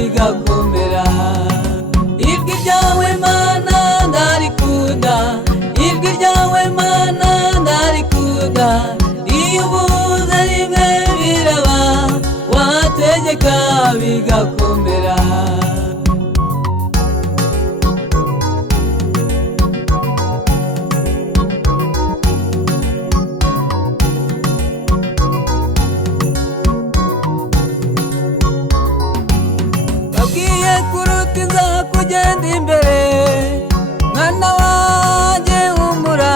bigakomera. Ijwi ryawe Mana ndarikunda, ijwi ryawe Mana ndarikunda. Iyo uvuze rimwe biraba, wategeka bigakomera. Babwiye kurutinza kugenda imbere, mwana wanjye humura,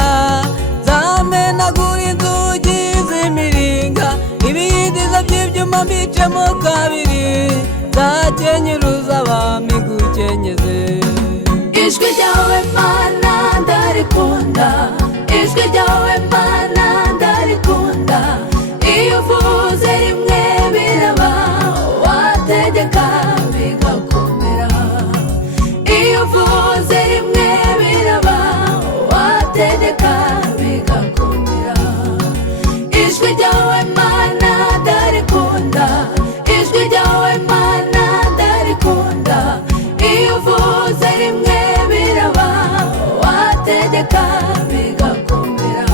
zamenagura inzugi z'imiringa, ibiyidiza by'ibyuma mbicemo kabiri, zakenyuruza abami gukenyeze. Ijwi ryawe Mana ndarikunda, ijwi ryawe Mana ndarikunda. Iyo uvuze rimwe biraba, wategeka bigakomera. Iyo uvuze rimwe biraba, wategeka bigakomera. Ijwi ryawe Mana ndarikunda, ijwi ryawe Mana ndarikunda. Iyo uvuze rimwe biraba, wategeka bigakomera.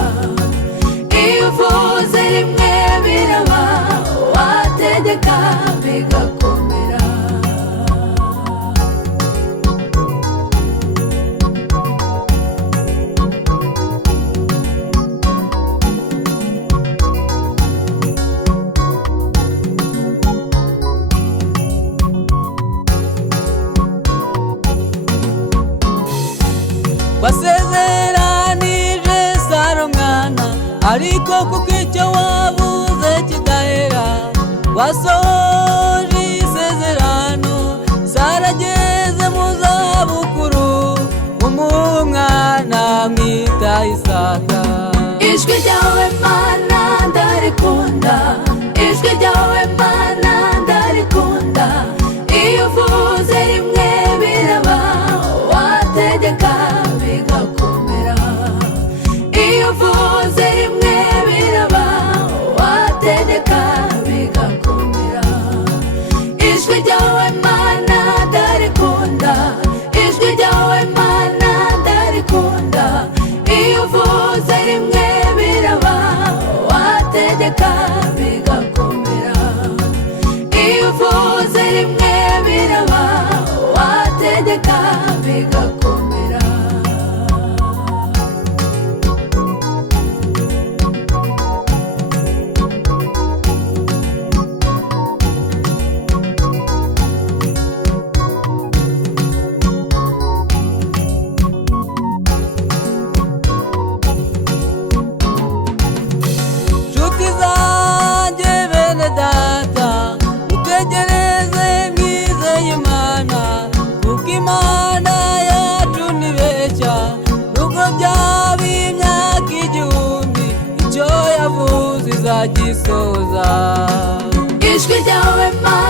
Iyo uvuze rimwe biraba, wategeka bigakomera. Wasezeranije Sara mwana, ariko kuko icyo wavuze kidahera, wasohoje isezerano. Sara ageze mu zabukuru, umuha umwana mwita Isaka. Ijwi ryawe Mana ndarikunda, ijwi ryawe Mana ndarikunda. Iyo uvuze rimwe biraba, wategeka bigakomera. Iyo uvuze rimwe biraba, wategeka bigakomera. Ijwi ryawe Mana ndarikunda, ijwi ryawe Mana ndarikunda. Iyo uvuze rimwe biraba, wategeka bigakomera. Iyo uvuze rimwe biraba, wategeka bigakomera. Nshuti zanjye bene data, mutegereze mwizeye Imana, kuko Imana yacu ntibeshya. Nubwo byaba imyaka igihumbi, icyo yavuze izagisoza. Ijwi ryawe Mana